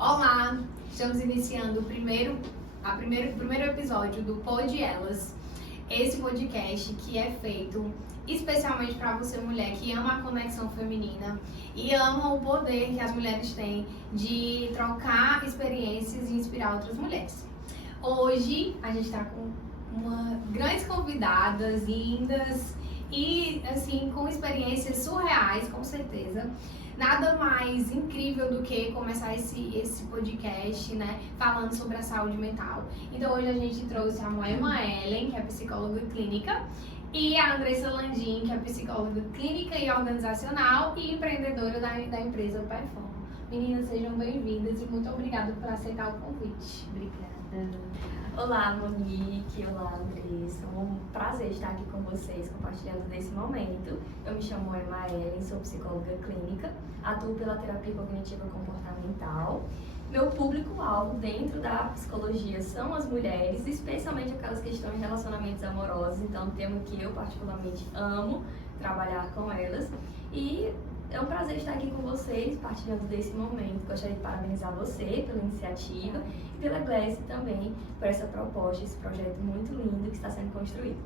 Olá, estamos iniciando o primeiro episódio do Pod Elas. Esse podcast que é feito especialmente para você, mulher, que ama a conexão feminina e ama o poder que as mulheres têm de trocar experiências e inspirar outras mulheres. Hoje a gente está com grandes convidadas lindas e assim com experiências surreais, com certeza. Nada mais incrível do que começar esse podcast, né, falando sobre a saúde mental. Então hoje a gente trouxe a Moema Ellen, que é psicóloga clínica, e a Andressa Landim, que é psicóloga clínica e organizacional e empreendedora da empresa Perform. Meninas, sejam bem-vindas e muito obrigada por aceitar o convite. Obrigada. Olá, Monique. Olá, Andressa. É um prazer estar aqui com vocês, compartilhando desse momento. Eu me chamo Moema Ellen, sou psicóloga clínica, atuo pela terapia cognitiva comportamental. Meu público-alvo dentro da psicologia são as mulheres, especialmente aquelas que estão em relacionamentos amorosos, então um tema que eu particularmente amo trabalhar com elas. E é um prazer estar aqui com vocês, partilhando desse momento. Gostaria de parabenizar você pela iniciativa e pela Gleice também por essa proposta, esse projeto muito lindo que está sendo construído.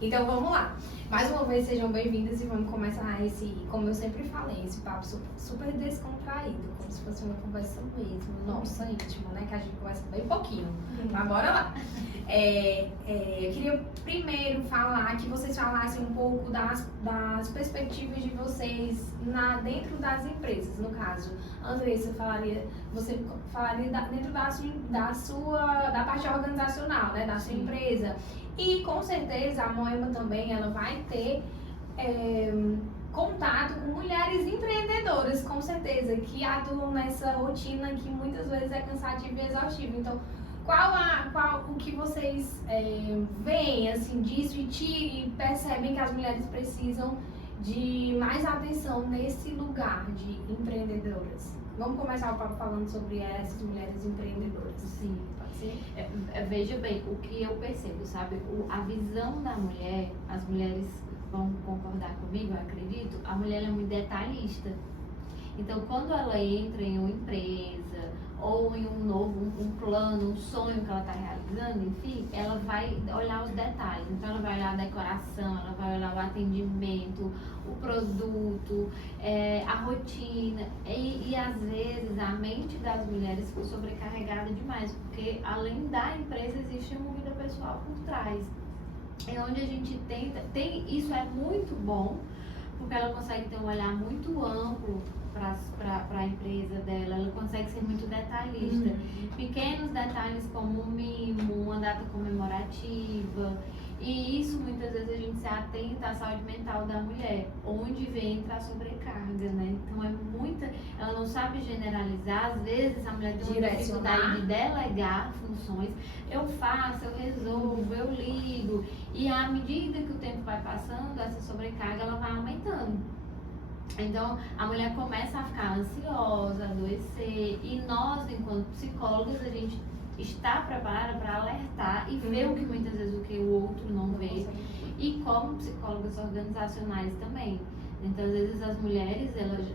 Então vamos lá. Mais uma vez sejam bem-vindas e vamos começar esse, como eu sempre falei, esse papo super descontraído, como se fosse uma conversa mesmo, nossa, íntima, né? Que a gente conversa bem pouquinho. Mas bora lá. Eu queria primeiro falar que vocês falassem um pouco das perspectivas de vocês dentro das empresas. No caso, Andressa, você falaria dentro da parte organizacional, né? Da sua empresa. E com certeza a Moema também ela vai ter contato com mulheres empreendedoras, com certeza, que atuam nessa rotina que muitas vezes é cansativa e exaustiva. Então, o que vocês veem assim, disso e percebem que as mulheres precisam de mais atenção nesse lugar de empreendedoras? Vamos começar o papo falando sobre essas mulheres empreendedoras. Sim, pode ser. Veja bem, o que eu percebo, sabe? A visão da mulher, as mulheres vão concordar comigo, eu acredito, a mulher é muito detalhista. Então, quando ela entra em uma empresa ou em um plano, um sonho que ela está realizando, enfim, ela vai olhar os detalhes. Então, ela vai olhar a decoração, ela vai olhar o atendimento, o produto, a rotina. E às vezes, a mente das mulheres ficou sobrecarregada demais, porque além da empresa, existe uma vida pessoal por trás. É onde a gente isso é muito bom, porque ela consegue ter um olhar muito amplo para a empresa dela, ela consegue ser muito detalhista. Pequenos detalhes como um mimo, uma data comemorativa, e isso muitas vezes a gente se atenta à saúde mental da mulher, onde entra a sobrecarga, né? Então ela não sabe generalizar, às vezes a mulher tem uma dificuldade de delegar funções, eu faço, eu resolvo, eu ligo, e à medida que o tempo vai passando, essa sobrecarga ela vai aumentando. Então, a mulher começa a ficar ansiosa, adoecer, e nós, enquanto psicólogas, a gente está preparada para alertar e ver o que muitas vezes o outro não vê, e como psicólogas organizacionais também. Então, às vezes as mulheres, elas,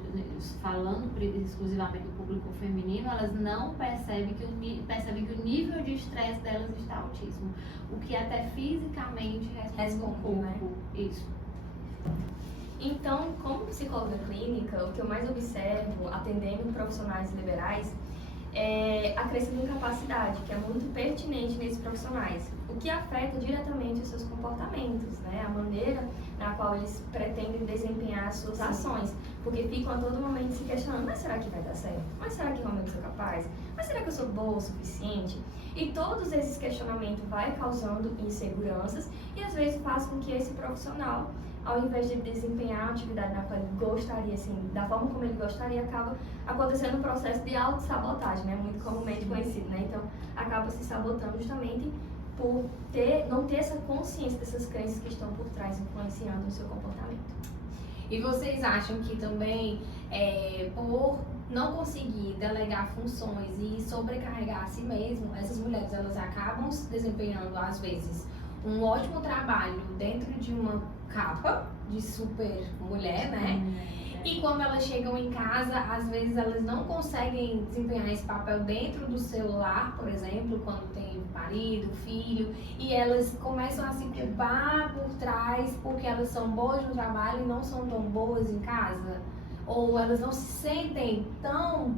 falando exclusivamente do público feminino, elas não percebem que o nível de estresse delas está altíssimo, o que até fisicamente responde ao corpo. Né? Isso. Então, como psicóloga clínica, o que eu mais observo atendendo profissionais liberais é a crescente incapacidade, que é muito pertinente nesses profissionais, o que afeta diretamente os seus comportamentos, né? A maneira na qual eles pretendem desempenhar as suas ações, porque ficam a todo momento se questionando, mas será que vai dar certo? Mas será que realmente sou capaz? Mas será que eu sou boa o suficiente? E todos esses questionamentos vai causando inseguranças e às vezes faz com que esse profissional, ao invés de desempenhar a atividade na qual ele gostaria, assim, da forma como ele gostaria, acaba acontecendo um processo de autossabotagem, né? Muito comumente conhecido, né? Então, acaba se sabotando justamente por não ter essa consciência dessas crenças que estão por trás, influenciando o seu comportamento. E vocês acham que também, por não conseguir delegar funções e sobrecarregar a si mesmo, essas mulheres elas acabam desempenhando, às vezes, um ótimo trabalho dentro de uma capa de super mulher, né? E quando elas chegam em casa, às vezes elas não conseguem desempenhar esse papel dentro do seu lar, por exemplo, quando tem marido, filho, e elas começam a se culpar por trás porque elas são boas no trabalho e não são tão boas em casa. Ou elas não se sentem tão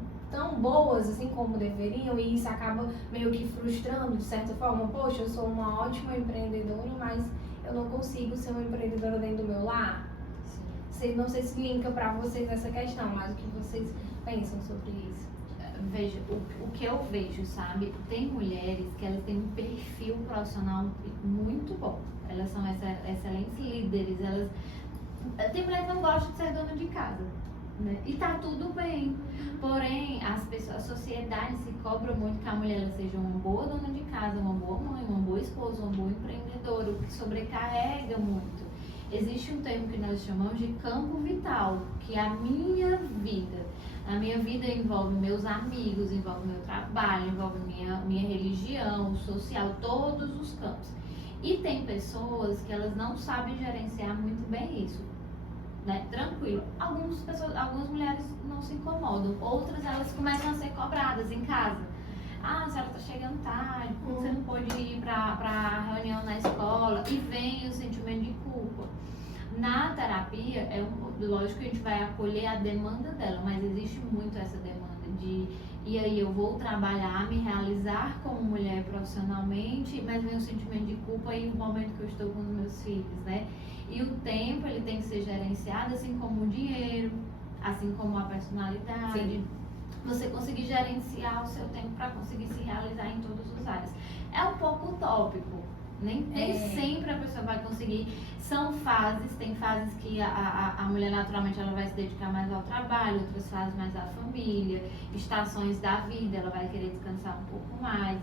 boas assim como deveriam, e isso acaba meio que frustrando de certa forma. Poxa, eu sou uma ótima empreendedora, mas eu não consigo ser uma empreendedora dentro do meu lar. Não sei se linka pra vocês essa questão, mas o que vocês pensam sobre isso? Veja, o que eu vejo, sabe? Tem mulheres que elas têm um perfil profissional muito bom. Elas são excelentes líderes. Tem mulher que não gosta de ser dona de casa, né? E tá tudo bem. Porém, a sociedade se cobra muito que a mulher ela seja uma boa dona de casa, uma boa mãe, uma boa esposa, uma boa empreendedora, o que sobrecarrega muito. Existe um termo que nós chamamos de campo vital, que é a minha vida. A minha vida envolve meus amigos, envolve meu trabalho, envolve minha religião, social, todos os campos. E tem pessoas que elas não sabem gerenciar muito bem isso, né? Tranquilo. Algumas mulheres não se incomodam, outras elas começam a ser cobradas em casa. Ah, a senhora está chegando tarde, você não pôde ir para a reunião na escola, e vem o sentimento de culpa. Na terapia, lógico que a gente vai acolher a demanda dela, mas existe muito essa demanda e aí eu vou trabalhar, me realizar como mulher profissionalmente, mas vem o sentimento de culpa e o momento que eu estou com os meus filhos, né? E o tempo, ele tem que ser gerenciado, assim como o dinheiro, assim como a personalidade. Sim. Você conseguir gerenciar o seu tempo para conseguir se realizar em todas as áreas. É um pouco utópico, nem sempre a pessoa vai conseguir. São fases, tem fases que a mulher naturalmente ela vai se dedicar mais ao trabalho, outras fases mais à família, estações da vida, ela vai querer descansar um pouco mais.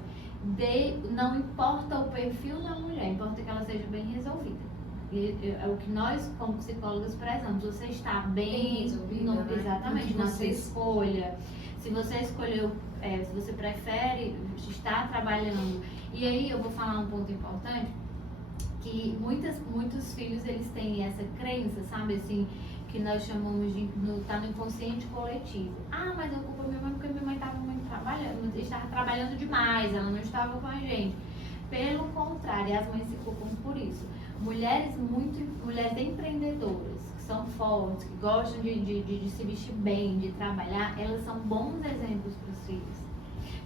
Não importa o perfil da mulher, importa que ela seja bem resolvida. É o que nós, como psicólogas, prezamos. Você está bem resolvida, né? Exatamente, na sua escolha. Se você escolheu, se você prefere estar trabalhando. E aí eu vou falar um ponto importante, que muitos filhos eles têm essa crença, sabe, assim, que nós chamamos de tá no inconsciente coletivo. Ah, mas eu culpo minha mãe porque minha mãe estava trabalhando demais, ela não estava com a gente. Pelo contrário, as mães se culpam por isso. Mulheres empreendedoras, que são fortes, que gostam de se vestir bem, de trabalhar, elas são bons exemplos para os filhos,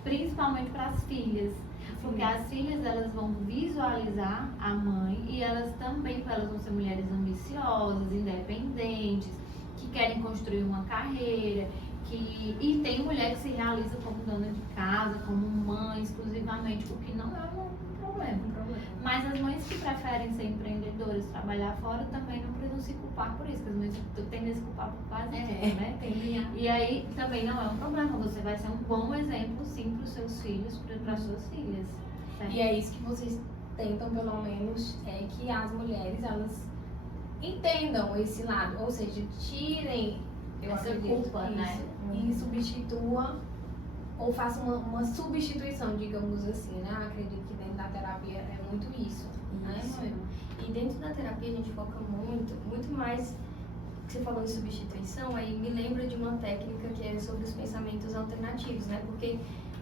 principalmente para as filhas. Porque as filhas, elas vão visualizar a mãe e elas também, elas vão ser mulheres ambiciosas, independentes, que querem construir uma carreira, e tem mulher que se realiza como dona de casa, como mãe exclusivamente, o que não é um problema. Mas as mães que preferem ser empreendedoras, trabalhar fora, também não precisam se culpar por isso, porque as mães tendem a se culpar por quase tudo, né? E aí também não é um problema, você vai ser um bom exemplo, sim, para os seus filhos, para as suas filhas. Certo? E é isso que vocês tentam, pelo menos, que as mulheres, elas entendam esse lado, ou seja, tirem essa culpa, né? E substitua, ou faça uma substituição, digamos assim, né? Eu acredito que dentro da terapia é muito isso, né? E dentro da terapia a gente foca muito mais, que você falou em substituição, aí me lembra de uma técnica que é sobre os pensamentos alternativos, né? Porque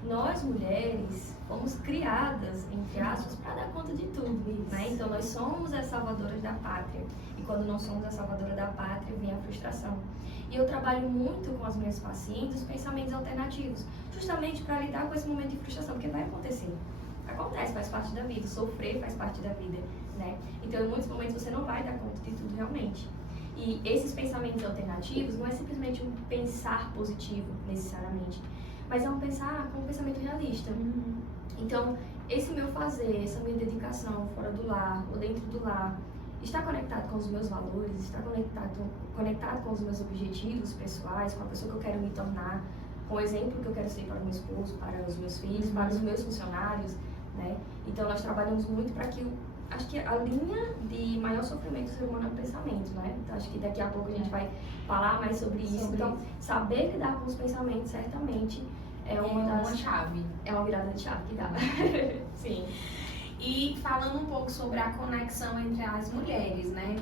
nós mulheres fomos criadas, entre aspas, para dar conta de tudo, né? Então nós somos as salvadoras da pátria. E quando não somos a salvadora da pátria, vem a frustração. E eu trabalho muito com as minhas pacientes os pensamentos alternativos, justamente para lidar com esse momento de frustração, porque vai acontecer. Acontece, faz parte da vida, sofrer faz parte da vida, né? Então em muitos momentos você não vai dar conta de tudo realmente. E esses pensamentos alternativos não é simplesmente um pensar positivo, necessariamente, mas é um pensar com um pensamento realista. Então, esse meu fazer, essa minha dedicação fora do lar ou dentro do lar, está conectado com os meus valores, está conectado com os meus objetivos pessoais, com a pessoa que eu quero me tornar, com o exemplo que eu quero ser para o meu esposo, para os meus filhos, para os meus funcionários, né? Então, nós trabalhamos muito para que, acho que a linha de maior sofrimento do ser humano é o pensamento, né? Então, acho que daqui a pouco a gente vai falar mais sobre isso. Então, saber lidar com os pensamentos, certamente, é uma chave. É uma virada de chave que dá. Sim. E falando um pouco sobre a conexão entre as mulheres, né?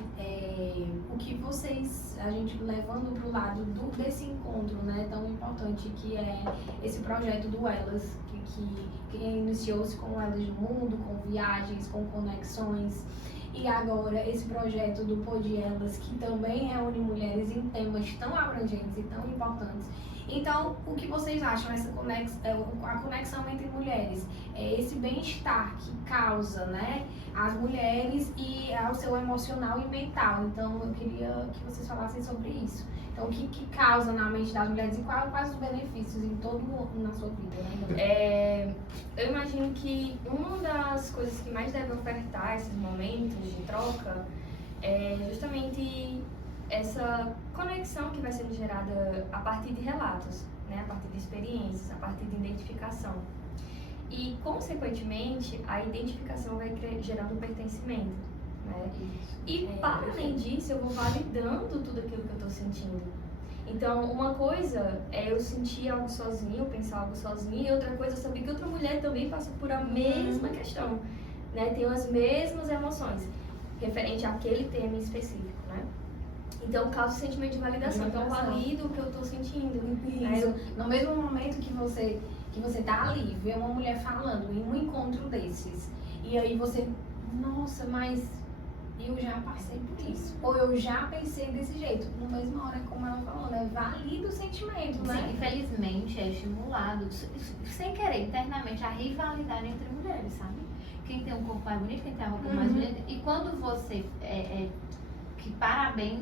O que vocês, a gente levando para o lado desse encontro, né, tão importante que é esse projeto do Elas, que iniciou-se com Elas do Mundo, com viagens, com conexões, e agora esse projeto do Pod Elas, que também reúne mulheres em temas tão abrangentes e tão importantes. Então, o que vocês acham, a conexão entre mulheres, esse bem-estar que causa, né, as mulheres e ao seu emocional e mental? Então, eu queria que vocês falassem sobre isso. Então, o que causa na mente das mulheres e quais os benefícios em na sua vida, né? Eu imagino que uma das coisas que mais deve ofertar esses momentos de troca é justamente essa conexão que vai sendo gerada a partir de relatos, né? A partir de experiências, a partir de identificação. E, consequentemente, a identificação vai gerando um pertencimento, né? E, para além disso, eu vou validando tudo aquilo que eu estou sentindo. Então, uma coisa é eu sentir algo sozinha, eu pensar algo sozinha, e outra coisa é saber que outra mulher também passa por a mesma questão, né? Tem as mesmas emoções, referente àquele tema em específico, né? Então, causa o sentimento de validação. Então, eu valido o que eu estou sentindo. Isso. No mesmo momento que você tá ali, vê uma mulher falando em um encontro desses, e aí você, nossa, mas eu já passei por isso. Ou eu já pensei desse jeito. Na mesma hora, como ela falou, né? Valida o sentimento, né? Sim, infelizmente é estimulado, sem querer, internamente, a rivalidade entre mulheres, sabe? Quem tem um corpo mais bonito, quem tem a roupa mais bonita. E quando você que parabéns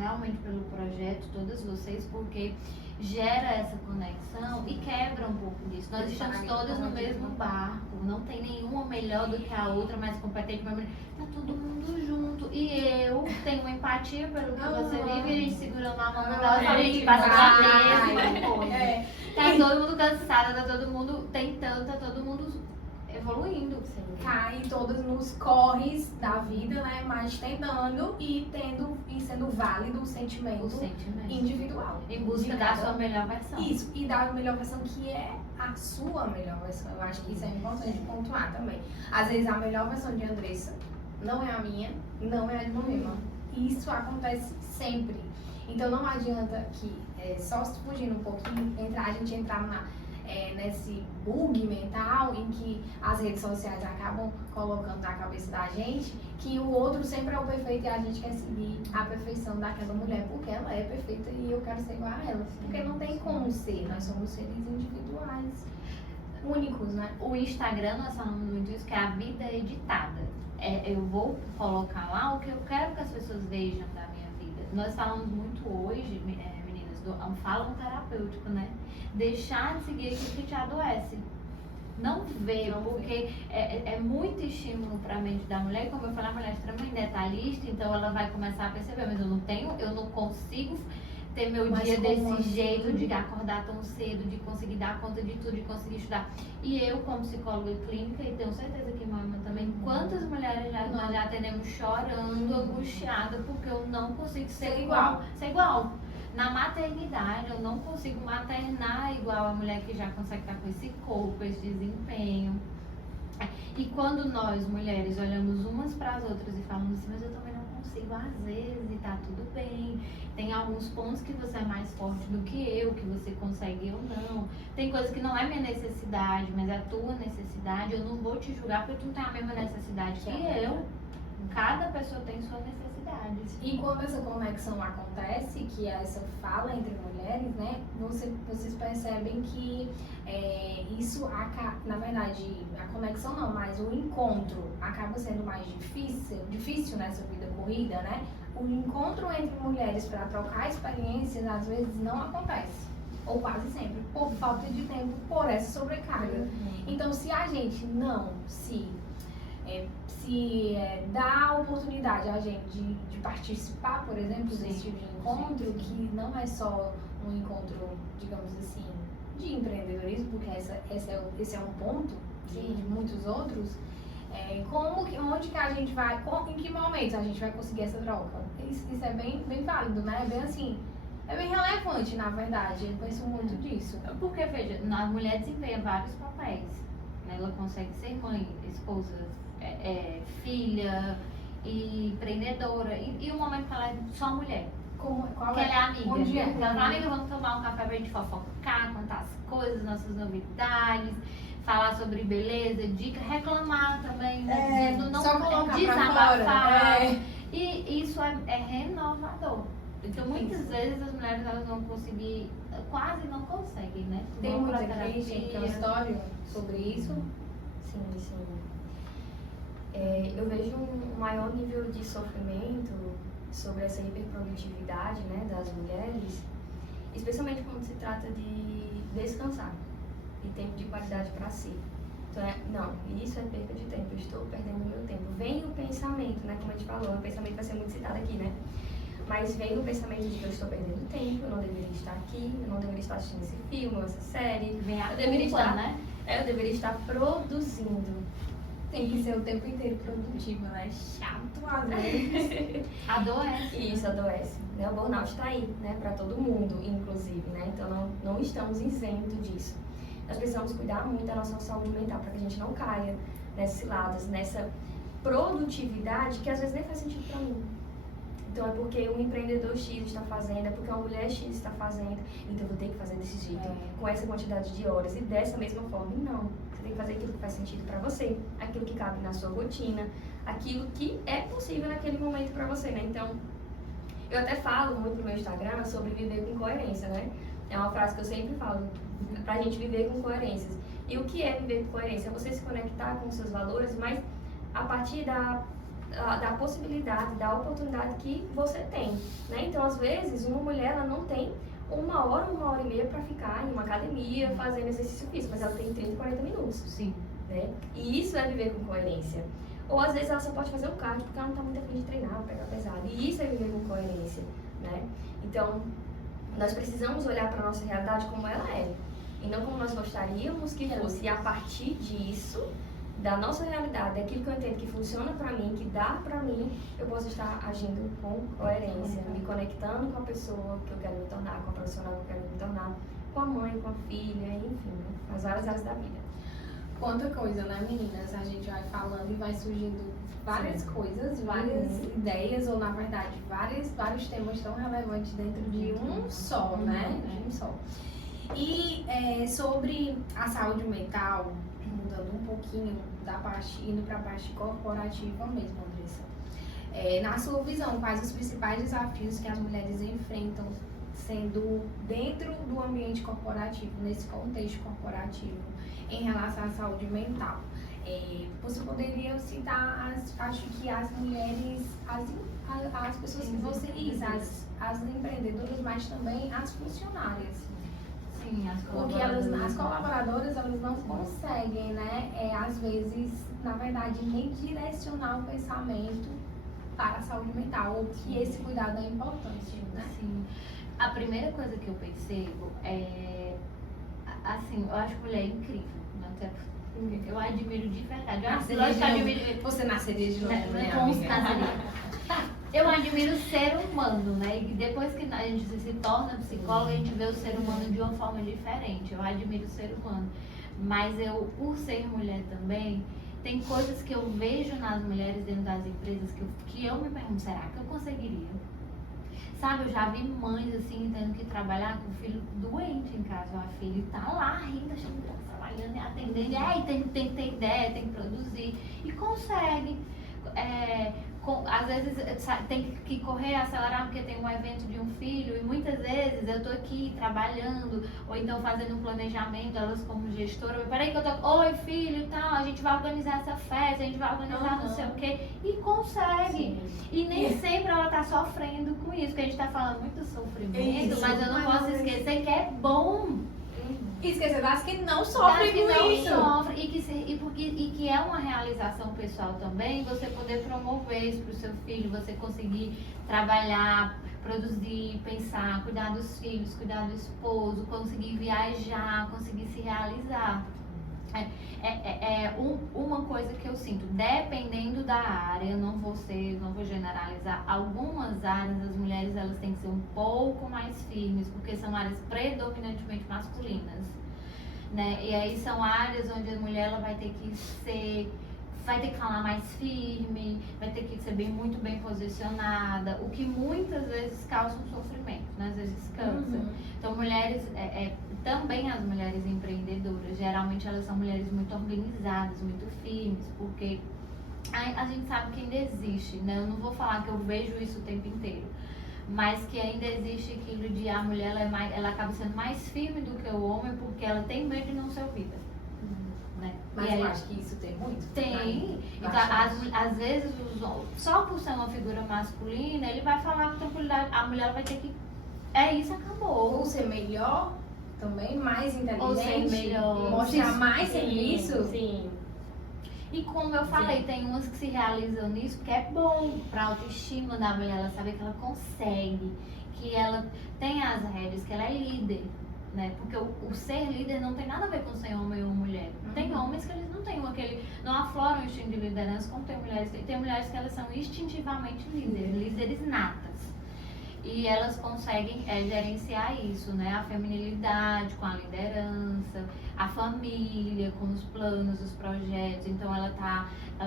realmente pelo projeto, todas vocês, porque gera essa conexão e quebra um pouco disso. Nós estamos todas no mesmo barco, não tem nenhuma melhor do que a outra, mais competente, mais bonita. Tá todo mundo junto. E eu tenho uma empatia pelo que você vive, a gente segurando a mão da a gente passa a mesma coisa. Tá todo mundo cansado, tá todo mundo tentando, tá todo mundo evoluindo. Cai todas nos corres da vida, né? Mas tentando e sendo válido o sentimento individual. Em busca da sua melhor versão. Isso, e da melhor versão que é a sua melhor versão. Eu acho que isso é importante pontuar também. Às vezes a melhor versão de Andressa não é a minha, não é a de Moema. Isso acontece sempre. Então não adianta que, só fugindo um pouquinho, a gente entrar nesse bug mental em que as redes sociais acabam colocando na cabeça da gente que o outro sempre é o perfeito e a gente quer seguir a perfeição daquela mulher porque ela é perfeita e eu quero ser igual a ela. Porque não tem como ser, nós somos seres individuais, únicos, né? O Instagram, nós falamos muito isso, que é a vida editada. Eu vou colocar lá o que eu quero que as pessoas vejam da minha vida. Nós falamos muito hoje, meninas, do falo terapêutico, né? Deixar de seguir aquilo que te adoece. Não ver, porque é muito estímulo para a mente da mulher. Como eu falei, a mulher é extremamente detalhista, então ela vai começar a perceber, mas eu não consigo ter meu dia desse jeito, de acordar tão cedo, de conseguir dar conta de tudo, de conseguir estudar. E eu, como psicóloga clínica, e tenho certeza que Moema também, quantas mulheres nós já atendemos chorando, angustiada, porque eu não consigo ser igual. Na maternidade, eu não consigo maternar igual a mulher que já consegue estar com esse corpo, esse desempenho. E quando nós, mulheres, olhamos umas para as outras e falamos assim, mas eu também não consigo às vezes, e tá tudo bem. Tem alguns pontos que você é mais forte do que eu, que você consegue ou não. Tem coisas que não é minha necessidade, mas é a tua necessidade. Eu não vou te julgar porque tu não tem a mesma necessidade que eu. Cada pessoa tem sua necessidade. E quando essa conexão acontece, que é essa fala entre mulheres, né, vocês percebem que isso, na verdade, a conexão não, mas o encontro acaba sendo mais difícil nessa vida corrida, né? O encontro entre mulheres para trocar experiências, às vezes, não acontece. Ou quase sempre, por falta de tempo, por essa sobrecarga. Então, se a gente não dá a oportunidade a gente de participar, por exemplo, desse tipo de encontro, que não é só um encontro, digamos assim, de empreendedorismo, porque esse é um ponto de muitos outros, onde que a gente vai, em que momento a gente vai conseguir essa troca? Isso é bem, bem válido, né? É bem assim, é bem relevante, na verdade, eu penso muito disso. Porque, veja, a mulher desempenha vários papéis. né? Ela consegue ser mãe, esposa, filha, e empreendedora. E o momento que ela é só mulher. Qual Que ela é amiga. Onde é? Ela fala, amiga, vamos tomar um café pra gente fofocar, contar as coisas, nossas novidades, falar sobre beleza, dica, reclamar também, né? Dizendo, não só colocar desabafar. pra fora. E isso é renovador. Então, muitas vezes as mulheres elas vão conseguir, quase não conseguem, né? Tem Vão muita pra terapia. gente que tem uma história sobre isso. Sim, sim. Eu vejo um maior nível de sofrimento sobre essa hiperprodutividade, né, das mulheres, especialmente quando se trata de descansar e tempo de qualidade para si. Então, não, isso é perda de tempo, eu estou perdendo meu tempo. Vem o pensamento, né, como a gente falou, o pensamento vai ser muito citado aqui, né? Mas vem o pensamento de que eu estou perdendo tempo, eu não deveria estar aqui, eu não deveria estar assistindo esse filme ou essa série. Vem a eu deveria culpa, estar, né? Eu deveria estar produzindo. Tem que ser o tempo inteiro produtivo, né? Chato às vezes. Adoece. E isso adoece. Né? O burnout está aí, né? Para todo mundo, inclusive, né? Então não estamos isentos disso. Nós precisamos cuidar muito da nossa saúde mental para que a gente não caia nessas ciladas, nessa produtividade que às vezes nem faz sentido para mim. Então é porque um empreendedor X está fazendo, é porque uma mulher X está fazendo, então eu vou ter que fazer desse jeito, com essa quantidade de horas e dessa mesma forma. Não, você tem que fazer aquilo que faz sentido para você, aquilo que cabe na sua rotina, aquilo que é possível naquele momento para você, né? Então, eu até falo muito no meu Instagram sobre viver com coerência, né? É uma frase que eu sempre falo, pra gente viver com coerências. E o que é viver com coerência? É você se conectar com os seus valores, mas a partir da possibilidade, da oportunidade que você tem, né? Então, às vezes, uma mulher, ela não tem 1 hora e meia para ficar em uma academia fazendo exercício físico, mas ela tem 30, 40 minutos. Sim. Né? E isso é viver com coerência. Ou, às vezes, ela só pode fazer um cardio porque ela não está muito afim de treinar, pegar pesado. E isso é viver com coerência, né? Então, nós precisamos olhar para a nossa realidade como ela é, e não como nós gostaríamos que fosse. E a partir disso, da nossa realidade, daquilo que eu entendo que funciona pra mim, que dá pra mim, eu posso estar agindo com coerência, me conectando com a pessoa que eu quero me tornar, com a profissional que eu quero me tornar, com a mãe, com a filha, enfim, as várias áreas da vida. Quanta coisa, né, meninas? A gente vai falando e vai surgindo várias coisas, várias ideias, ou na verdade, vários temas tão relevantes dentro de um só, né? De um só. E sobre a saúde mental, mudando um pouquinho da parte, indo para a parte corporativa mesmo, Andressa. Na sua visão, quais os principais desafios que as mulheres enfrentam sendo dentro do ambiente corporativo, nesse contexto corporativo, em relação à saúde mental? Você poderia citar, acho que as mulheres, as pessoas que você diz, as empreendedoras, mas também as funcionárias. Sim, Porque as colaboradoras, elas não conseguem, né, às vezes, na verdade, nem direcionar o pensamento para a saúde mental, ou que esse cuidado é importante, né? Sim. A primeira coisa que eu percebo é, assim, eu acho mulher incrível, né? Eu admiro de verdade. Você nasceria de novo, né, Eu admiro o ser humano, né? E depois que a gente se torna psicóloga, a gente vê o ser humano de uma forma diferente. Eu admiro o ser humano. Mas eu, por ser mulher também, tem coisas que eu vejo nas mulheres dentro das empresas que eu me pergunto, será que eu conseguiria? Sabe, eu já vi mães assim, tendo que trabalhar com o filho doente em casa. A filha tá lá rindo, achando que tá trabalhando e atendendo. Tem que ter ideia, tem que produzir. E consegue. Às vezes tem que correr, acelerar porque tem um evento de um filho, e muitas vezes eu tô aqui trabalhando, ou então fazendo um planejamento, elas como gestora, peraí que eu tô, oi filho e tal, a gente vai organizar essa festa, a gente vai organizar não sei o quê, e consegue. Sim. E nem sempre ela tá sofrendo com isso, porque a gente tá falando muito sofrimento, mas eu não posso esquecer que é bom. E esquecer das que não sofrem com isso. Sofre, e que é uma realização pessoal também, você poder promover isso para o seu filho, você conseguir trabalhar, produzir, pensar, cuidar dos filhos, cuidar do esposo, conseguir viajar, conseguir se realizar. Uma coisa que eu sinto, dependendo da área, não vou generalizar, algumas áreas as mulheres elas têm que ser um pouco mais firmes, porque são áreas predominantemente masculinas, né? E aí são áreas onde a mulher ela vai ter que falar mais firme, vai ter que ser muito bem posicionada, o que muitas vezes causa um sofrimento, né? Às vezes cansa. Então, mulheres, também as mulheres empreendedoras, geralmente elas são mulheres muito organizadas, muito firmes, porque a gente sabe que ainda existe, né? Eu não vou falar que eu vejo isso o tempo inteiro, mas que ainda existe aquilo de a mulher ela acaba sendo mais firme do que o homem porque ela tem medo de não ser ouvida. Né? Mas eu acho que isso tem muito. Tem. Então, às vezes, só por ser uma figura masculina, ele vai falar com tranquilidade, a mulher vai ter que. É isso, acabou. Ou ser melhor, também, mais inteligente. Ou ser melhor. Mostrar mais serviço. Sim. E como eu falei, tem umas que se realizam nisso porque é bom pra autoestima da mulher, ela saber que ela consegue, que ela tem as rédeas, que ela é líder. Né? Porque o ser líder não tem nada a ver com ser homem ou mulher. Tem homens que eles não têm não afloram o instinto de liderança como tem mulheres. Tem mulheres que elas são instintivamente líderes natas. E elas conseguem gerenciar isso, né? A feminilidade com a liderança, a família com os planos, os projetos. Então ela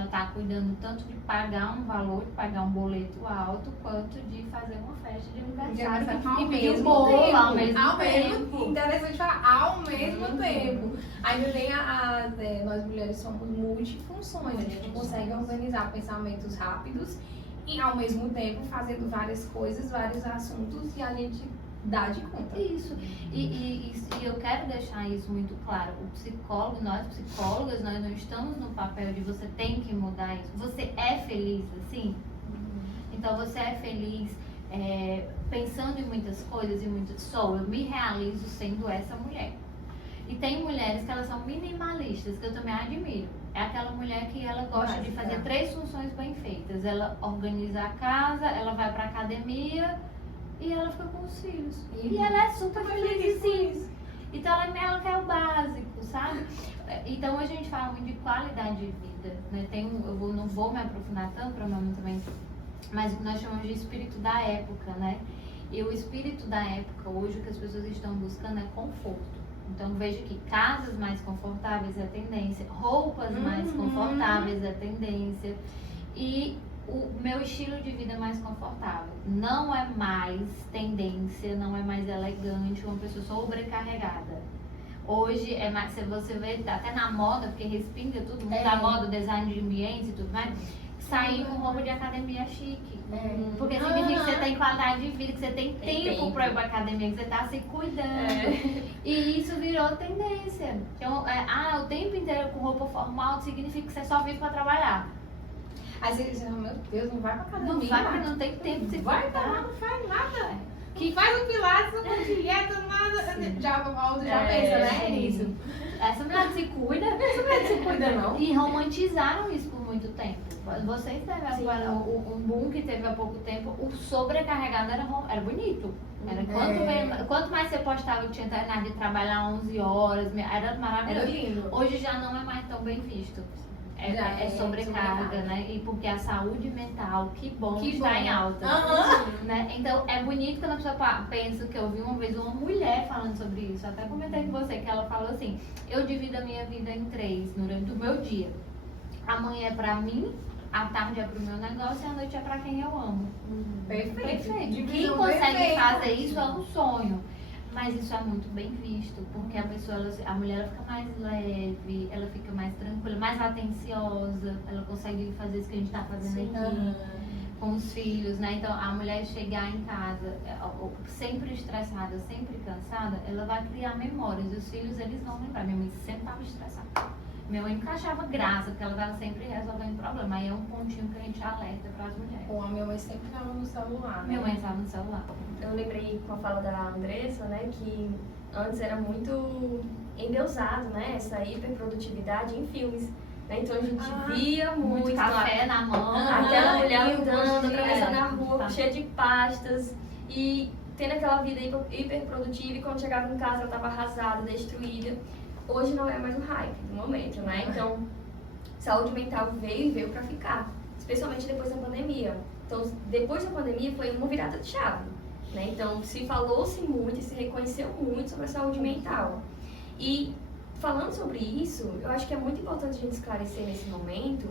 tá cuidando tanto de pagar um valor, de pagar um boleto alto, quanto de fazer uma festa de aniversário e pedir um bolo ao mesmo tempo. Interessante falar, ao mesmo tempo. Ainda tem nós mulheres somos multifunções, a gente consegue organizar pensamentos rápidos e ao mesmo tempo fazendo várias coisas, vários assuntos e a gente dá de conta. Isso. E eu quero deixar isso muito claro. O psicólogo, nós psicólogas, nós não estamos no papel de você tem que mudar isso. Você é feliz assim? Então você é feliz pensando em muitas coisas e eu me realizo sendo essa mulher. E tem mulheres que elas são minimalistas, que eu também admiro. É aquela mulher que ela gosta de fazer 3 funções bem feitas. Ela organiza a casa, ela vai pra academia e ela fica com os filhos. E ela é super feliz sim. Então ela quer o básico, sabe? Então a gente fala muito de qualidade de vida, né? Não vou me aprofundar tanto, provavelmente também, mas nós chamamos de espírito da época, né? E o espírito da época hoje, o que as pessoas estão buscando é conforto. Então vejo que casas mais confortáveis é tendência, roupas mais confortáveis é tendência e o meu estilo de vida é mais confortável. Não é mais tendência, não é mais elegante, uma pessoa sobrecarregada. Hoje é mais, se você vê, até na moda, porque respinga tudo, mundo da moda, design de ambiente e tudo mais, sair com roupa de academia chique. Porque significa que você tem qualidade de vida, que você tem tempo para ir pra academia, que você tá se cuidando. E isso virou tendência. Então, o tempo inteiro com roupa formal significa que você só vive pra trabalhar. Às vezes, meu Deus, não vai pra academia. Não vai porque não tem tempo de se vai pra lá, não faz nada. Que faz o pilates, não faz dieta, nada. Já pensa, né? Nisso. Essa mulher se cuida. Essa mulher se cuida, não. E romantizaram isso por muito tempo. Vocês teve agora um boom que teve há pouco tempo, o sobrecarregado era bonito. Quanto mais você postava que tinha terminado de trabalhar 11 horas, era maravilhoso. Era lindo. Hoje já não é mais tão bem visto. É sobrecarga, né? E porque a saúde mental, que bom que está em alta. Né? Então é bonito quando a pessoa pensa, que eu vi uma vez uma mulher falando sobre isso. Até comentei com você que ela falou assim: eu divido a minha vida em 3 durante o meu dia. Amanhã é pra mim, a tarde é pro meu negócio e a noite é pra quem eu amo. Perfeito. Quem consegue fazer isso é um sonho. Mas isso é muito bem visto, porque a mulher ela fica mais leve, ela fica mais tranquila, mais atenciosa, ela consegue fazer isso que a gente tá fazendo aqui com os filhos, né? Então a mulher chegar em casa sempre estressada, sempre cansada, ela vai criar memórias. E os filhos, eles vão lembrar. Minha mãe sempre estava estressada. Minha mãe nunca achava graça, porque ela estava sempre resolvendo problema. Aí é um pontinho que a gente alerta para as mulheres. Bom, a minha mãe sempre estava no celular, né? Minha mãe estava no celular. Eu lembrei com a fala da Andressa, né, que antes era muito endeusado, né, essa hiperprodutividade em filmes. Né? Então a gente via muito café na mão, aquela mulher andando, atravessando a rua, cheia de pastas e tendo aquela vida hiperprodutiva, e quando chegava em casa ela estava arrasada, destruída. Hoje não é mais o hype do momento, né? Então, saúde mental veio para ficar, especialmente depois da pandemia. Então, depois da pandemia foi uma virada de chave, né? Então, se falou-se muito e se reconheceu muito sobre a saúde mental. E falando sobre isso, eu acho que é muito importante a gente esclarecer nesse momento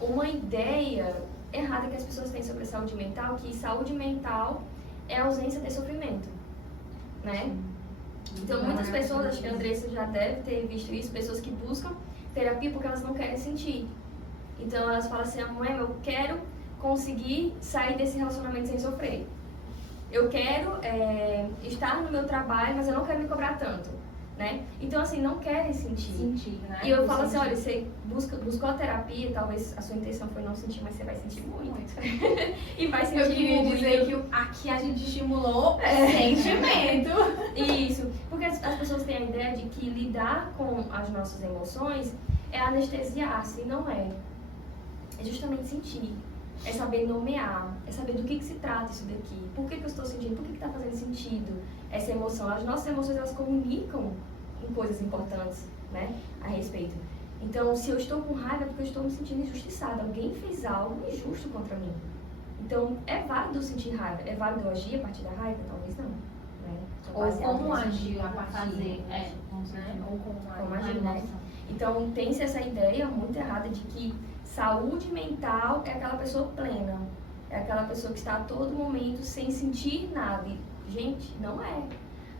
uma ideia errada que as pessoas têm sobre a saúde mental, que saúde mental é a ausência de sofrimento, né? Então, muitas pessoas, acho que a Andressa já deve ter visto isso, pessoas que buscam terapia porque elas não querem sentir. Então, elas falam assim, Moema, eu quero conseguir sair desse relacionamento sem sofrer. Eu quero estar no meu trabalho, mas eu não quero me cobrar tanto, né? Então, assim, não querem sentir. Né? E eu falo assim, olha, você buscou a terapia, talvez a sua intenção foi não sentir, mas você vai sentir muito. E vai sentir muito. Eu queria dizer que aqui a gente estimulou sentimento. Isso, porque as pessoas têm a ideia de que lidar com as nossas emoções é anestesiar-se, e não é. É justamente sentir. É saber nomear, é saber do que se trata isso daqui, por que eu estou sentindo, por que está fazendo sentido essa emoção. As nossas emoções, elas comunicam em coisas importantes, né, a respeito. Então, se eu estou com raiva é porque eu estou me sentindo injustiçada, alguém fez algo injusto contra mim. Então, é válido sentir raiva, é válido agir a partir da raiva? Talvez não, né? Ou como agir a partir, fazer, né? Ou como agir, né? Então, tem-se essa ideia muito errada de que saúde mental é aquela pessoa plena, é aquela pessoa que está a todo momento sem sentir nada. E, gente, não é.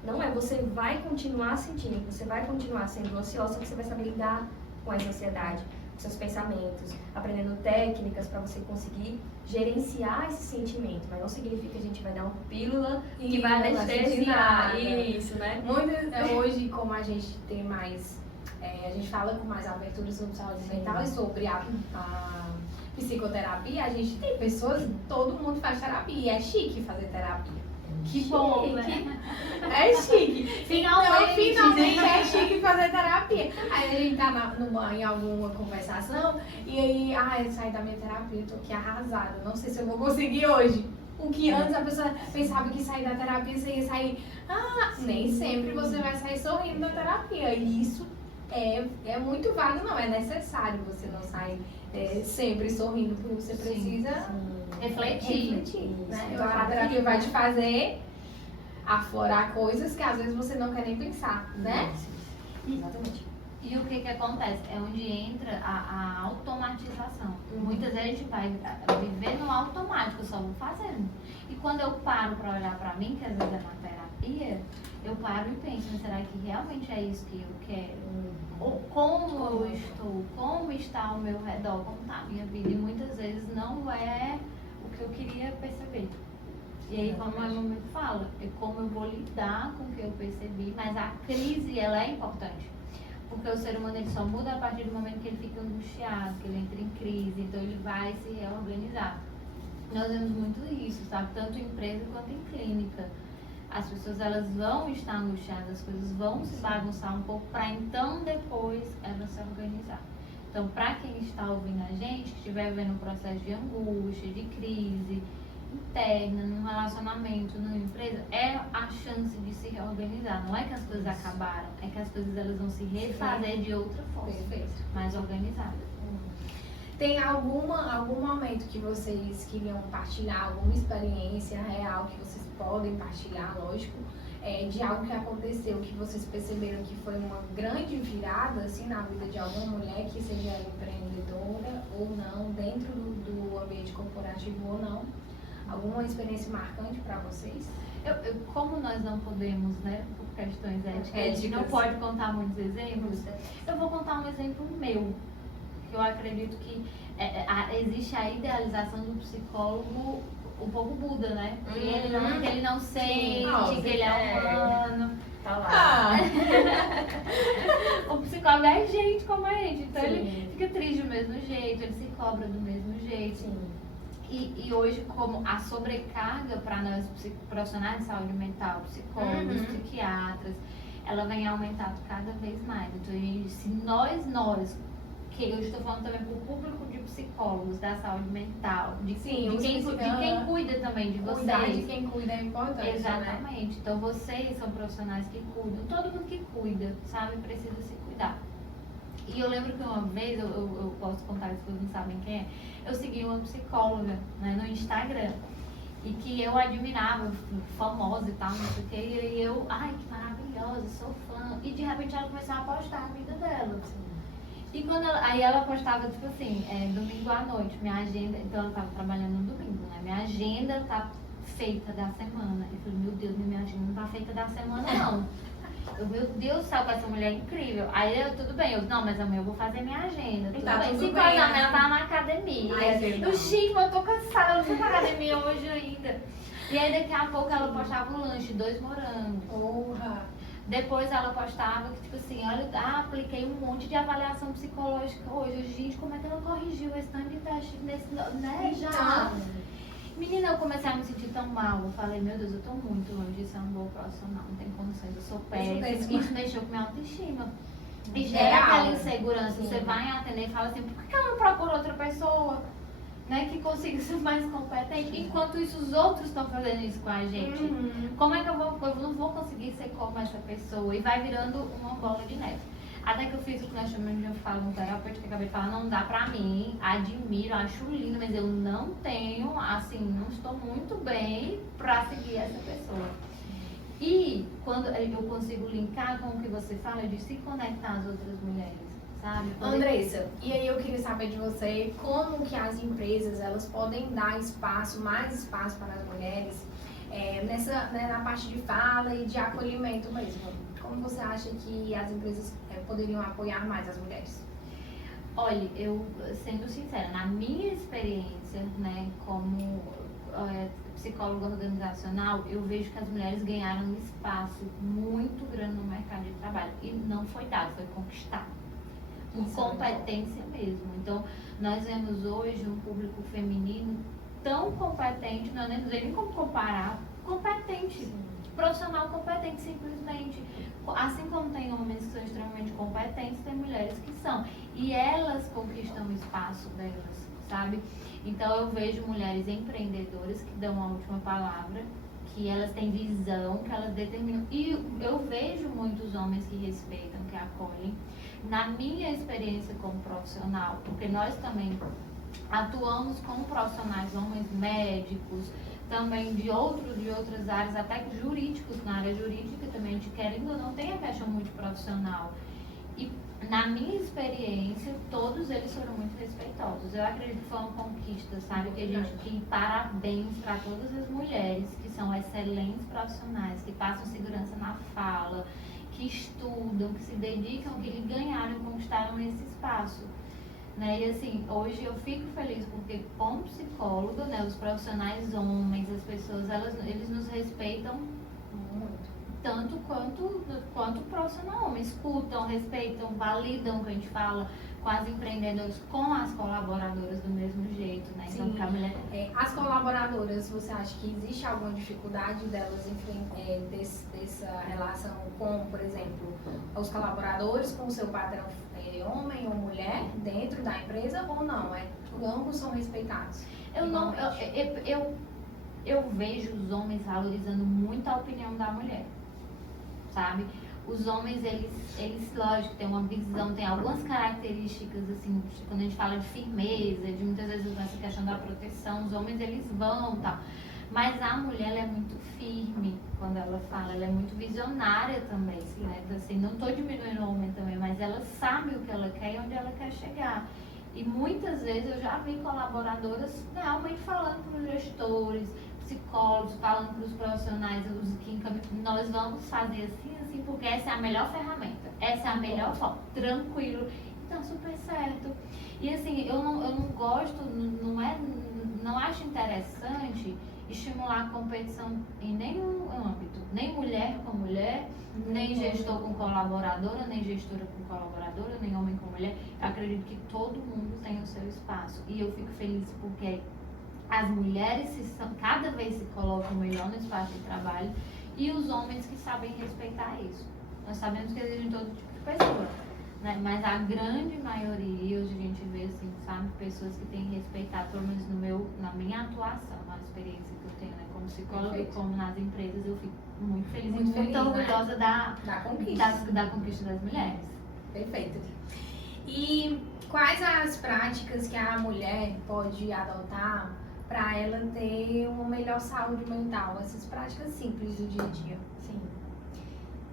Não é. Você vai continuar sentindo, você vai continuar sendo ansiosa, só que você vai saber lidar com essa ansiedade, com seus pensamentos, aprendendo técnicas para você conseguir gerenciar esse sentimento. Mas não significa que a gente vai dar uma pílula que vai anestesiar. Isso, né? Hoje, como a gente tem mais... a gente fala com mais abertura sobre saúde mental e sobre a psicoterapia, a gente tem pessoas, todo mundo faz terapia, e é chique fazer terapia. Que bom, né? É chique. Finalmente é chique fazer terapia. Aí a gente tá em alguma conversação, e aí, eu saí da minha terapia, eu tô aqui arrasada, não sei se eu vou conseguir hoje. O que antes a pessoa pensava que sair da terapia, você ia sair... nem sempre você vai sair sorrindo da terapia, e isso é muito válido, não é necessário você não sair sempre sorrindo, porque você precisa refletir, né? Então a terapia vai te fazer aflorar coisas que às vezes você não quer nem pensar, né? Exatamente. E o que acontece? É onde entra a automatização. Muitas vezes a gente vai viver no automático, eu só vou fazendo. E quando eu paro para olhar para mim, que às vezes é na terapia, eu paro e penso, mas será que realmente é isso que eu quero? Ou como eu estou? Como está ao meu redor? Como está a minha vida? E muitas vezes não é o que eu queria perceber. E aí, como a mamãe fala, é como eu vou lidar com o que eu percebi, mas a crise, ela é importante. Porque o ser humano, ele só muda a partir do momento que ele fica angustiado, que ele entra em crise, então ele vai se reorganizar. Nós vemos muito isso, sabe? Tanto em empresa quanto em clínica. As pessoas, elas vão estar angustiadas, as coisas vão se bagunçar um pouco para então depois elas se organizar. Então, para quem está ouvindo a gente, que estiver vivendo um processo de angústia, de crise interna, num relacionamento, numa empresa, é a chance de se reorganizar. Não é que as coisas acabaram, é que as coisas elas vão se refazer de outra forma, mais organizada. Tem algum momento que vocês queriam partilhar, alguma experiência real que vocês podem partilhar, lógico, de algo que aconteceu, que vocês perceberam que foi uma grande virada, assim, na vida de alguma mulher, que seja empreendedora ou não, dentro do ambiente corporativo ou não? Alguma experiência marcante para vocês? Como nós não podemos, né, por questões éticas, a gente não pode contar muitos exemplos, eu vou contar um exemplo meu. Eu acredito que existe a idealização do psicólogo um pouco Buda, né? Que ele não sente, que ele é humano. Tá lá. O psicólogo é gente como a gente, então ele fica triste do mesmo jeito, ele se cobra do mesmo jeito. E hoje, como a sobrecarga para nós profissionais de saúde mental, psicólogos, psiquiatras, ela vem aumentando cada vez mais. Então, se nós que eu estou falando também para o público de psicólogos da saúde mental, de quem cuida também de vocês. Cuidar de quem cuida é importante. Exatamente. Né? Então vocês são profissionais que cuidam, todo mundo que cuida, sabe, precisa se cuidar. E eu lembro que uma vez, eu posso contar, as pessoas não sabem quem é, eu segui uma psicóloga, né, no Instagram. e que eu admirava, famosa e tal, não sei o que, e eu, ai, que maravilhosa, sou fã. E de repente ela começou a postar a vida dela. E quando aí ela postava, tipo assim, domingo à noite, minha agenda, então ela tava trabalhando no domingo, né? Minha agenda tá feita da semana. Eu falei, meu Deus, minha agenda não tá feita da semana, não. Meu Deus do céu, essa mulher é incrível. Aí tudo bem, não, mas amanhã eu vou fazer minha agenda. Tudo tá bem. tudo 5 bem, horas da né? manhã ela tava na academia. Ai, Eu, Chico, eu tô cansada, eu não fui pra academia hoje ainda. E aí daqui a pouco ela postava o lanche, 2 morangos. Porra! Depois ela postava que, tipo assim, olha, apliquei um monte de avaliação psicológica hoje. Gente, como é que ela corrigiu esse tanto de teste nesse, né? Já. Menina, eu comecei a me sentir tão mal. Eu falei, meu Deus, eu tô muito longe de ser uma boa profissional. Não tem condições, eu sou péssima. Isso mexeu com minha autoestima. E gera aquela insegurança. Sim. Você vai atender e fala assim, por que ela não procura outra pessoa? Né, que consiga ser mais competente. Enquanto isso, os outros estão fazendo isso com a gente. Como é que eu não vou conseguir ser como essa pessoa? E vai virando uma bola de neve. Até que eu fiz o que nós chamamos de um terapeuta que acabei de falar, não dá pra mim, admiro, acho lindo, mas eu não tenho, assim, não estou muito bem pra seguir essa pessoa. E quando eu consigo linkar com o que você fala, de se conectar às outras mulheres. Sabe? Andressa, e aí eu queria saber de você como que as empresas elas podem dar espaço, mais espaço para as mulheres na parte de fala e de acolhimento mesmo. Como você acha que as empresas poderiam apoiar mais as mulheres? Olha, eu sendo sincera, na minha experiência, né, como psicóloga organizacional, eu vejo que as mulheres ganharam um espaço muito grande no mercado de trabalho e não foi dado, foi conquistado. Por competência mesmo. Então, nós vemos hoje um público feminino tão competente, não é nem como comparar, competente, sim. Profissional competente simplesmente. Assim como tem homens que são extremamente competentes, tem mulheres que são. E elas conquistam o espaço delas, sabe? Então, eu vejo mulheres empreendedoras que dão a última palavra, que elas têm visão, que elas determinam. E eu vejo muitos homens que respeitam, que acolhem. Na minha experiência como profissional, porque nós também atuamos com profissionais, homens médicos, também de outras áreas, até jurídicos, na área jurídica também, de querendo ou não, tem a questão multiprofissional. E na minha experiência, todos eles foram muito respeitosos. Eu acredito que foi uma conquista, sabe? Que parabéns para todas as mulheres que são excelentes profissionais, que passam segurança na fala, que estudam, que se dedicam, que ganharam e conquistaram esse espaço. Né? E assim, hoje eu fico feliz porque como psicóloga, né, os profissionais homens, as pessoas, eles nos respeitam muito. Tanto quanto o profissional homem. Escutam, respeitam, validam o que a gente fala com as empreendedoras, com as colaboradoras do mesmo jeito, né? Então, sim. A mulher... As colaboradoras, você acha que existe alguma dificuldade delas dessa relação com, por exemplo, os colaboradores com o seu patrão homem ou mulher dentro da empresa ou não? Ambos são respeitados? Eu vejo os homens valorizando muito a opinião da mulher, sabe? Os homens, eles lógico, têm uma visão, tem algumas características, assim, quando a gente fala de firmeza, de muitas vezes essa questão da proteção, os homens, eles vão, tal. Mas a mulher, ela é muito firme quando ela fala, ela é muito visionária também, né? Então, assim, não estou diminuindo o homem também, mas ela sabe o que ela quer e onde ela quer chegar. E muitas vezes eu já vi colaboradoras realmente falando para os gestores, psicólogos, falando para os profissionais, nós vamos fazer assim, porque essa é a melhor ferramenta, essa é a melhor forma, tranquilo, então super certo. E assim, eu não gosto, não acho interessante estimular a competição em nenhum âmbito, nem mulher com mulher, nem gestor com colaboradora, nem gestora com colaboradora, nem homem com mulher. Eu acredito que todo mundo tem o seu espaço e eu fico feliz porque as mulheres cada vez se colocam melhor no espaço de trabalho e os homens que sabem respeitar isso. Nós sabemos que existem todo tipo de pessoa, né? Mas a grande maioria, hoje a gente vê assim, sabe, pessoas que têm respeitado, pelo menos na minha atuação, na experiência que eu tenho, né, como psicóloga e como nas empresas, eu fico muito feliz e muito orgulhosa, né? da conquista das mulheres. Perfeito. E quais as práticas que a mulher pode adotar para ela ter uma melhor saúde mental, essas práticas simples do dia a dia. Sim.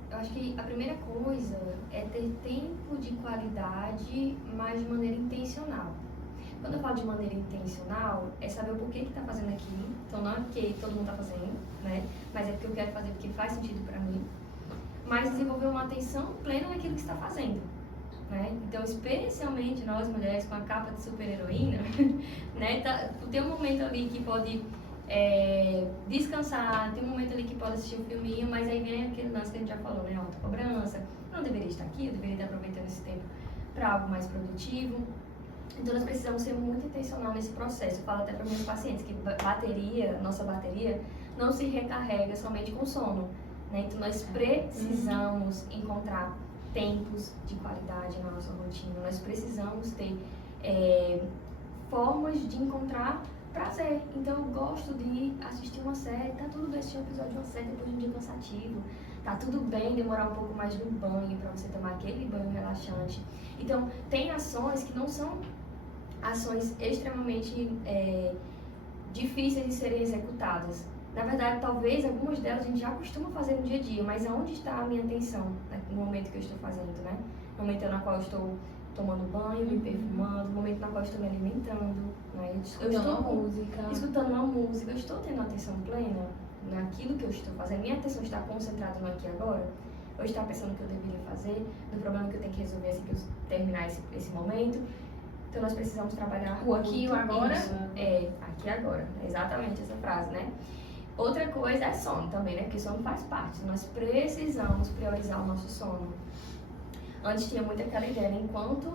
Eu acho que a primeira coisa é ter tempo de qualidade, mas de maneira intencional. Quando eu falo de maneira intencional, é saber o porquê que tá fazendo aquilo. Então não é porque todo mundo tá fazendo, né? Mas é porque eu quero fazer porque faz sentido para mim. Mas desenvolver uma atenção plena naquilo que está fazendo, né? Então, especialmente nós mulheres com a capa de super-heroína, né? Tem um momento ali que pode descansar, tem um momento ali que pode assistir um filminho, mas aí vem aquele lance que a gente já falou, né? Alta cobrança, eu não deveria estar aqui, eu deveria estar aproveitando esse tempo para algo mais produtivo. Então, nós precisamos ser muito intencional nesse processo. Eu falo até para meus pacientes que nossa bateria, não se recarrega somente com sono, né? Então, nós precisamos encontrar tempos de qualidade na nossa rotina. Nós precisamos ter formas de encontrar prazer. Então, eu gosto de assistir uma série. Tá tudo bem assistir um episódio de uma série depois de um dia cansativo. Tá tudo bem demorar um pouco mais no banho para você tomar aquele banho relaxante. Então, tem ações que não são ações extremamente difíceis de serem executadas. Na verdade, talvez algumas delas a gente já costuma fazer no dia a dia, mas aonde está a minha atenção, né, no momento que eu estou fazendo, né? No momento na qual eu estou tomando banho, me perfumando, no momento na qual eu estou me alimentando, né? Eu estou escutando uma música, eu estou tendo atenção plena naquilo que eu estou fazendo. Minha atenção está concentrada no aqui e agora, ou está pensando no que eu deveria fazer, no problema que eu tenho que resolver assim que eu terminar esse momento. Então, nós precisamos trabalhar o aqui e o agora? Aqui e agora. É exatamente essa frase, né? Outra coisa é sono também, né? Porque sono faz parte. Nós precisamos priorizar o nosso sono. Antes tinha muito aquela ideia, né? Enquanto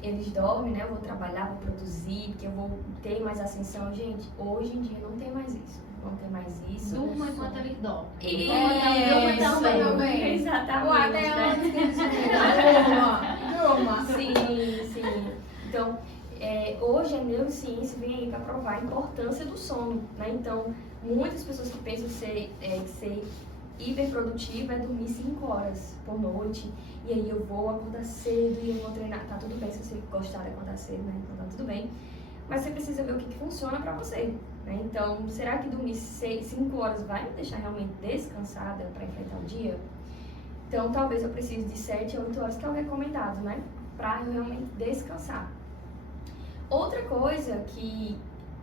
eles dormem, né? Eu vou trabalhar, vou produzir, porque eu vou ter mais ascensão. Gente, hoje em dia não tem mais isso. Não tem mais isso. Durma enquanto eles dormem. Durma também. Exatamente. Ou até né? antes que eles durma. Sim. Então, hoje a neurociência vem aí para provar a importância do sono, né? Então, muitas pessoas que pensam ser hiperprodutiva é dormir 5 horas por noite, e aí eu vou acordar cedo e eu vou treinar. Tá tudo bem se você gostar de acordar cedo, né? Então tá tudo bem. Mas você precisa ver o que funciona para você, né? Então, será que dormir 5 horas vai me deixar realmente descansada para enfrentar o dia? Então, talvez eu precise de 7 a 8 horas, que é o recomendado, né? Para eu realmente descansar. Outra coisa que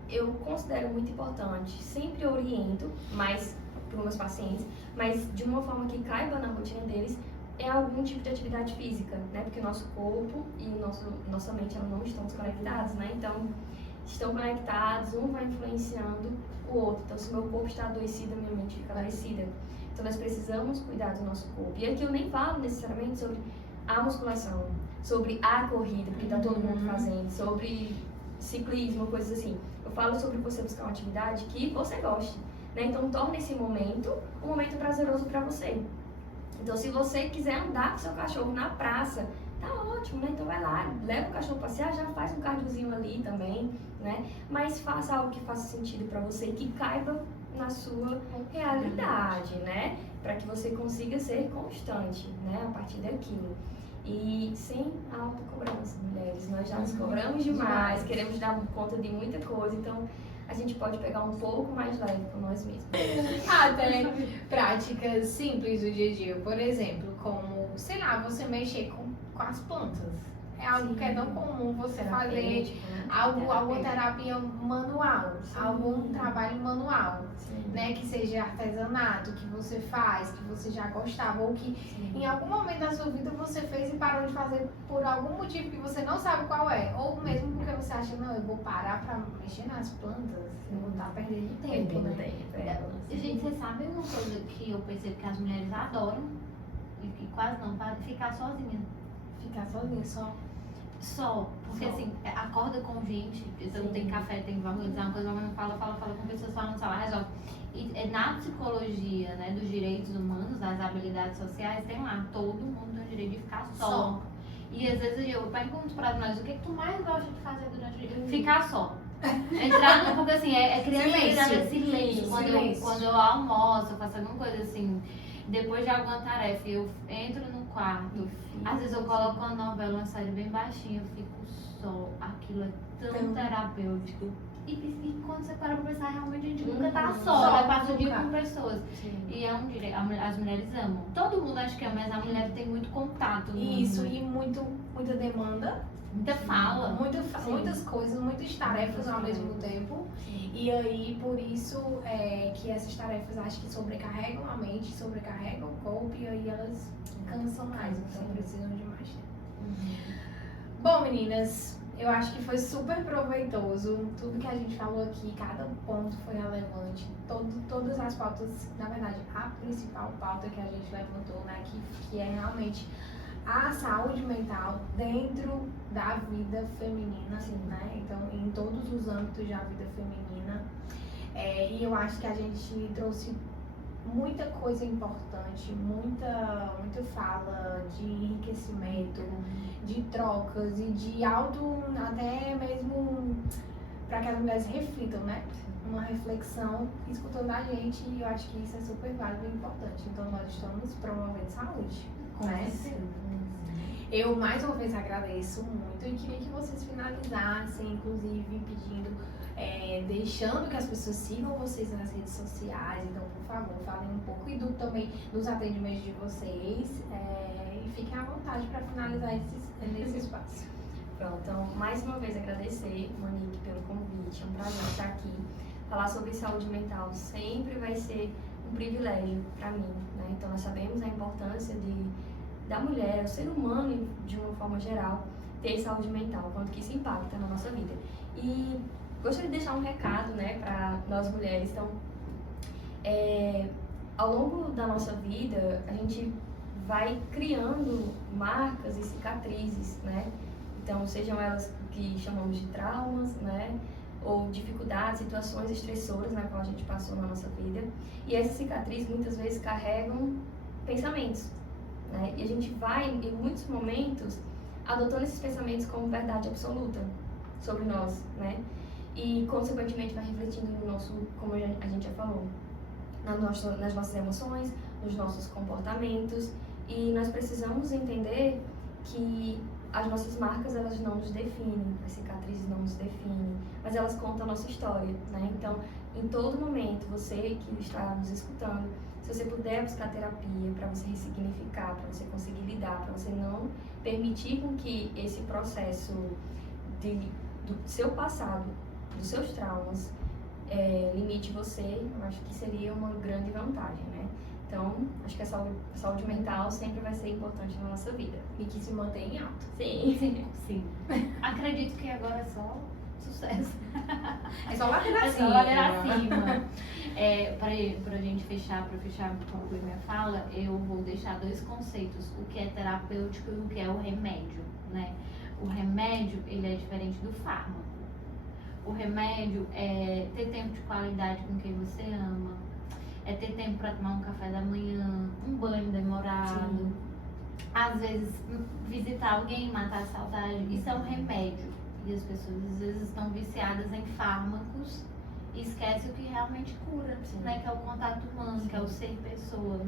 eu considero muito importante, sempre oriento, mas para os meus pacientes, mas de uma forma que caiba na rotina deles, é algum tipo de atividade física, né? Porque o nosso corpo e nossa mente não estão desconectados, né? Então, estão conectados, um vai influenciando o outro. Então, se meu corpo está adoecido, a minha mente fica adoecida. Então, nós precisamos cuidar do nosso corpo. E aqui eu nem falo necessariamente sobre a musculação, sobre a corrida, porque está todo mundo fazendo, sobre ciclismo, coisas assim. Eu falo sobre você buscar uma atividade que você goste, né? Então, torne esse momento um momento prazeroso para você. Então, se você quiser andar com seu cachorro na praça, tá ótimo, né? Então, vai lá, leva o cachorro passear, já faz um cardiozinho ali também, né? Mas faça algo que faça sentido para você, que caiba na sua realidade, né? Para que você consiga ser constante, né? A partir daquilo. E sem autocobrança, mulheres. Nós já nos cobramos demais, queremos dar conta de muita coisa, então a gente pode pegar um pouco mais leve com nós mesmos. Até práticas simples do dia a dia, por exemplo, como, sei lá, você mexer com as plantas. É algo que é tão comum você fazer, alguma terapia manual, algum trabalho manual, né? Que seja artesanato, que você faz, que você já gostava, ou que em algum momento da sua vida você fez e parou de fazer por algum motivo que você não sabe qual é, ou mesmo porque você acha, não, eu vou parar pra mexer nas plantas, eu vou estar perdendo tempo, né? Gente, você sabe uma coisa que eu percebo que as mulheres adoram, e que quase não fazem, ficar sozinha. Ficar sozinha, Só, porque assim, acorda com gente, então tem café, tem que organizar uma coisa, mas não fala com pessoas falando no celular, resolve. E na psicologia, né, dos direitos humanos, das habilidades sociais, tem lá, todo mundo tem o direito de ficar só. E às vezes eu pergunto pra nós, o que tu mais gosta de fazer durante o dia? Ficar só. Entrar no, porque assim, criança silêncio. Quando eu almoço, eu faço alguma coisa assim, depois de alguma tarefa, eu entro no quarto, às vezes eu coloco uma novela, uma série bem baixinha, eu fico só. Aquilo é tão terapêutico. E quando você para pra pensar, realmente a gente nunca tá Só, só, né? Passa o dia nunca. com pessoas. Sim. E é um direito, as mulheres amam. Todo mundo acha que ama, mas a mulher tem muito contato. Isso, e muita demanda, Muita fala. muitas coisas, muitas tarefas ao mesmo tempo. E aí, por isso, que essas tarefas acho que sobrecarregam a mente, sobrecarregam o corpo e aí elas cansam mais, então precisam de mais tempo. Bom, meninas, eu acho que foi super proveitoso. Tudo que a gente falou aqui, cada ponto foi relevante. Todas as pautas, na verdade, a principal pauta que a gente levantou, né, que é realmente a saúde mental dentro da vida feminina, né? Então, em todos os âmbitos da vida feminina. E eu acho que a gente trouxe muita coisa importante, muita fala de enriquecimento, de trocas e de até mesmo para que as mulheres reflitam, né? Uma reflexão escutando a gente, e eu acho que isso é super válido e importante. Então nós estamos promovendo saúde, né? Eu mais uma vez agradeço muito e queria que vocês finalizassem, inclusive pedindo, deixando que as pessoas sigam vocês nas redes sociais. Então, por favor, falem um pouco e também dos atendimentos de vocês, e fiquem à vontade para finalizar nesse espaço. Pronto, então, mais uma vez agradecer, Monique, pelo convite. É um prazer estar aqui. Falar sobre saúde mental sempre vai ser um privilégio para mim, né? Então, nós sabemos a importância da mulher, o ser humano, de uma forma geral, ter saúde mental, quanto que isso impacta na nossa vida. E gostaria de deixar um recado, né, para nós mulheres. Então, ao longo da nossa vida, a gente vai criando marcas e cicatrizes, né? Então, sejam elas o que chamamos de traumas, né? Ou dificuldades, situações estressoras na qual a gente passou na nossa vida. E essas cicatrizes muitas vezes carregam pensamentos, né? E a gente vai, em muitos momentos, adotando esses pensamentos como verdade absoluta sobre nós, né? E, consequentemente, vai refletindo no nosso, como a gente já falou, nas nossas emoções, nos nossos comportamentos. E nós precisamos entender que as nossas marcas, elas não nos definem, as cicatrizes não nos definem, mas elas contam a nossa história, né? Então, em todo momento, você que está nos escutando, se você puder buscar terapia para você ressignificar, para você conseguir lidar, para você não permitir com que esse processo do seu passado, dos seus traumas, limite você, eu acho que seria uma grande vantagem, né? Então, acho que a saúde mental sempre vai ser importante na nossa vida. E que se mantém em alta. Sim. Acredito que agora é só sucesso. É só ladeira É acima. só ladeira acima. Pra gente pra concluir minha fala, eu vou deixar 2 conceitos: o que é terapêutico e o que é o remédio, né? O remédio, ele é diferente do fármaco. O remédio é ter tempo de qualidade com quem você ama, é ter tempo para tomar um café da manhã, um banho demorado. Sim. Às vezes visitar alguém, matar a saudade. Isso é um remédio. E as pessoas às vezes estão viciadas em fármacos e esquecem o que realmente cura, né? Que é o contato humano, que é o ser pessoa.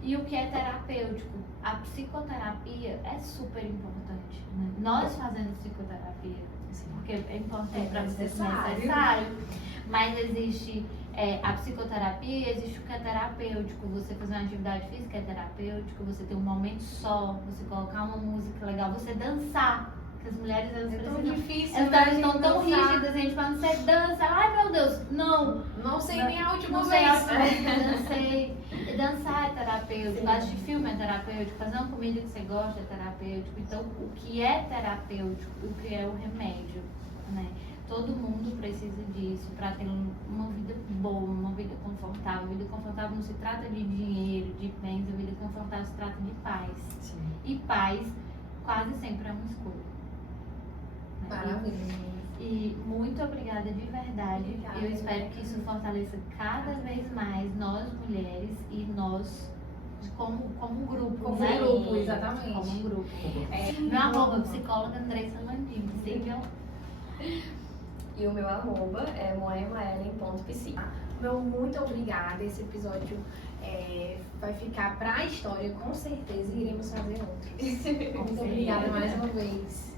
E o que é terapêutico? A psicoterapia é super importante, né? Nós fazemos psicoterapia, porque é importante para você, é necessário. Mas existe a psicoterapia, existe o que é terapêutico. Você fazer uma atividade física é terapêutico, você ter um momento só, você colocar uma música legal, você dançar. Porque as mulheres, elas precisam... tão difícil, elas estão tão rígidas, a gente fala, você dança. Ai, meu Deus, não sei nem a última não vez. Sei a última vez que eu dancei. E dançar é terapêutico, assistir filme é terapêutico, fazer uma comida que você gosta é terapêutico. Então, o que é terapêutico, o que é o remédio, né? Todo mundo precisa disso para ter uma vida boa, uma vida confortável. Vida confortável não se trata de dinheiro, de bens, a vida confortável se trata de paz. Sim. E paz quase sempre é uma escolha. Maravilha. E muito obrigada de verdade. Obrigada. Eu espero que isso fortaleça cada vez mais nós mulheres e nós como grupo. Como né? grupo, exatamente. Como grupo. Meu arroba psicóloga Andressa Landim. Sigam. E o meu arroba é moemaellen.psi. Meu muito obrigada. Esse episódio vai ficar pra história, com certeza. E iremos fazer outros. Muito obrigada mais uma vez.